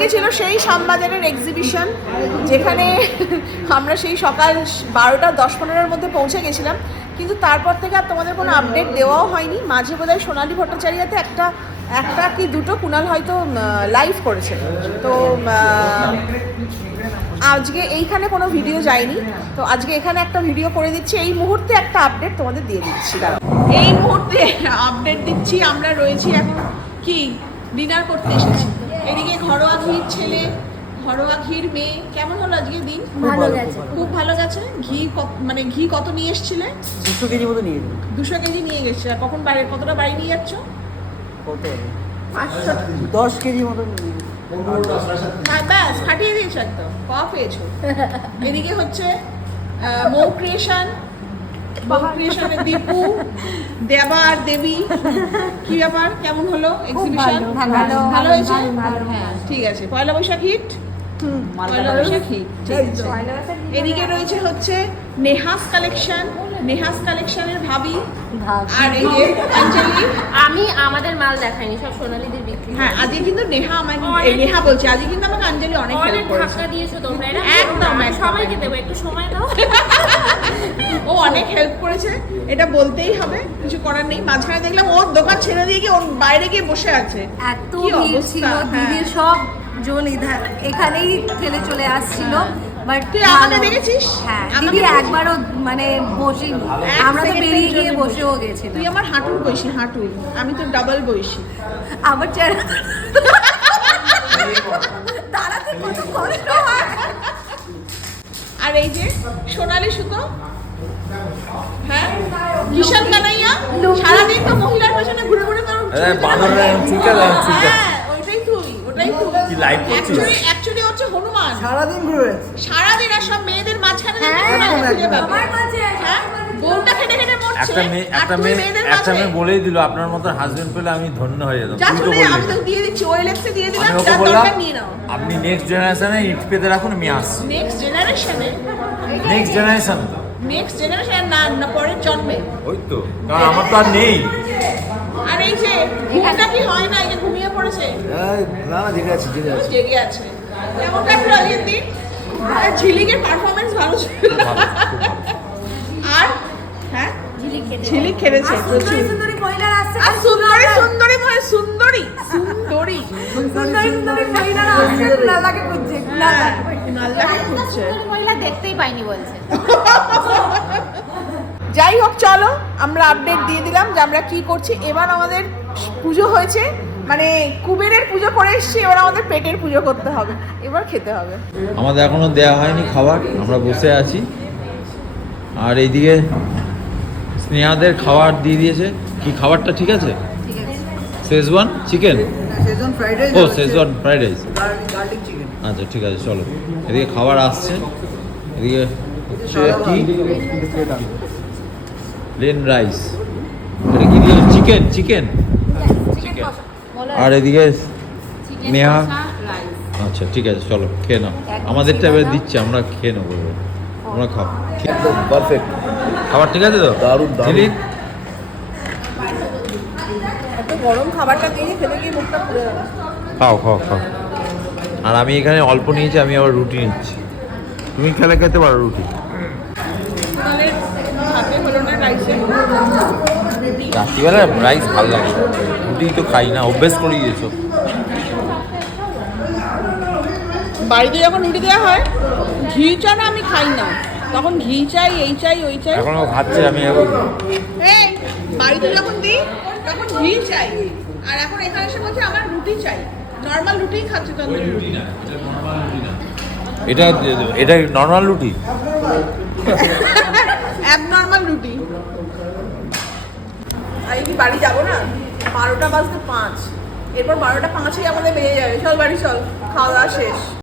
আজকে ছিল সেই শ্যামবাজারের এক্সিবিশন, যেখানে আমরা সেই সকাল 12:10-15-এর মধ্যে পৌঁছে গেছিলাম, কিন্তু তারপর থেকে আর তোমাদের কোনো আপডেট দেওয়াও হয়নি। মাঝে বোধহয় সোনালী ভট্টাচার্যতে একটা কি দুটো কুণাল হয়তো লাইভ করেছে, তো আজকে এইখানে কোনো ভিডিও যায়নি, তো আজকে এখানে একটা ভিডিও করে দিচ্ছি। এই মুহূর্তে একটা আপডেট তোমাদের দিয়ে দিচ্ছি। এই মুহূর্তে আপডেট দিচ্ছি, আমরা রয়েছি এখন কি ডিনার করতে এসেছি। এদিকে ঘরোয়া ঘির ছেলে, ঘরোয়া ঘির মেয়ে। কেমন হলো আজকে দিন? ভালো গেছে, খুব ভালো গেছে। মানে ঘি কত নিয়ে এসেছিলে? 200 কেজি মতো নিয়ে 200 কেজি নিয়ে গেছে। আর কখন বাইরে কতটা বাড়ি নিয়ে যাচ্ছ? কত? 10 কেজি মতো হ্যাঁ, ব্যাস ফাটিয়ে দিয়েছো একদম, পাওয়া পেয়েছো। এদিকে হচ্ছে মৌ ক্রিয়েশন দীপু, দেবা আর দেবী। কি ব্যাপার, কেমন হলো এক্সিবিশন? ভালো হয়েছে? হ্যাঁ, ঠিক আছে। পয়লা বৈশাখ হিট, পয়লা বৈশাখ হিট। এদিকে রয়েছে হচ্ছে নেহাস কালেকশনের ভাবি, আর এই যে অঞ্জলি। আমি আমাদের মাল দেখাইনি, সব সোনালীদের বিক্রি। হ্যাঁ, আজকে কিন্তু নেহা বলছি, আজকে কিন্তু আমাকে অঞ্জলি অনেক হেল্প করেছে। ধাক্কা দিয়েছো তোমরা, একদম সবাইকে দেবো, একটু সময় দাও। ও অনেক হেল্প করেছে, এটা বলতেই হবে, কিছু করার নেই। মাঝখানে দেখলাম ওর দোকান ছেড়ে দিয়ে গিয়ে ওর বাইরে গিয়ে বসে আছে। এত কি ভিড় অবস্থা, ছিল, হ্যাঁ। দিদির সব জন এখানেই ঠেলে চলে আসছিল। বাট তুই আমাকে দেখেছিস? হ্যাঁ, আমাকে দিদি দেখেছিস? একবারও মানে বসিনি, আমরা তো বেরিয়ে গিয়ে বসেও গেছিলাম। তুই আমার হাঁটুর বয়সী, আমি তো ডাবল বয়সী। আবার চেহারা দাঁড়াতে কত কষ্ট হয়। আর এই যে সোনালী সুতো, হ্যাঁ, কিষান কানাইয়া, সারাদিন তো মহিলার পেছনে ঘুরে ঘুরে তোর ওটাই তুই কি লাইভ করছিস? অ্যাকচুয়ালি হচ্ছে হনুমান। সারাদিন ঘুরে সারাদিন আর সব মেয়েদের মাঝখানে বউটা খেটে খেটে মরছে। একটা মেয়ে বলেই দিল আপনার মতো হাজবেন্ড পেলে আমি ধন্য হয়ে যেতাম। যা তুই তো শুনে বললি, আমি তো দিয়ে দিচ্ছি, ওএলএক্সে দিয়ে দিলাম, আমি ওকে যার বললাম দরকার নিয়ে নাও। আপনি নেক্সট জেনারেশনে ইট পেতে রাখুন, আমি আসছি। নেক্সট জেনারেশন না পরের জন্মে। ওই তো, কারণ আমার তো আর নেই। আর এই যে ঘুমটা কি হয় না, এই যে ঘুমিয়ে পড়েছে, না জেগে আছে জেগে আছে। কেমন কাটলো আজকের দিন? আর ঝিলিকের পারফরমেন্স ভালো ছিল। আর হ্যাঁ, ঝিলিক খেলেছে প্রচুর। সুন্দরী মহিলারা আসছে, আর সুন্দরী মহিলারা আসছে, নালাকে খুঁজছে, নাল্লাকে খুঁজছে। মহিলা দেখতেই পাইনি বলছে। যাই হোক, চলো আমরা আপডেট দিয়ে দিলাম যে আমরা কি করছি। এবার আমাদের পুজো হয়েছে, মানে কুবেরের পুজো করে এসেছি, এবার আমাদের পেটের পুজো করতে হবে, এবার খেতে হবে। আমাদের এখনো দেওয়া হয়নি খাবার, আমরা বসে আছি। আর এইদিকে স্নেহাদের খাবার দিয়ে দিয়েছে। কি খাবারটা ঠিক আছে? Schezwan chicken, schezwan fried rice. আচ্ছা ঠিক আছে, চলো। এদিকে খাবার আসছে, এদিকে হচ্ছে কি প্লেন রাইস, এটা কি দিয়ে চিকেন। আর এদিকে নেহা। আচ্ছা ঠিক আছে, চলো খেয়ে নাও। আমাদেরটা এবার দিচ্ছে, আমরা খেয়ে নেবো। আমরা খাও, একদম পারফেক্ট খাবার ঠিক আছে তো? দারুণ। ঝিলিক, এত গরম খাবারটা দিয়ে খেতে গিয়ে মুখটা পুড়ে যাবে। খাও। আর আমি এখানে অল্প নিয়েছি, আমি আবার রুটি নিচ্ছি। তুমি খেতে পারো রুটি। হাতে হলো না রাইসে। রাত্রিবেলা রাইস ভালো লাগে, রুটি তো খাই না, অভ্যেস করে দিয়েছো। বাড়িতে যখন রুটি দেওয়া হয়, ঘি চা না আমি খাই না, তখন ঘি চাই, এই চাই, ওই চাই। এখন ও খাচ্ছে, আমি এখন এই বাড়িতে যখন দিই তখন ঘি চাই, আর এখন এখানে এসে বলছে আমার রুটি চাই। নর্মাল রুটিই খাচ্ছি তন্দুরি রুটি। এটা নর্মাল রুটি, অ্যাবনর্মাল রুটি। আমি কি বাড়ি যাবো না? 12টা বাজতে 5, এরপর 12টা 5-এই আমাদের বেরিয়ে যাবে। চল বাড়ি চল, খাওয়া দাওয়া শেষ।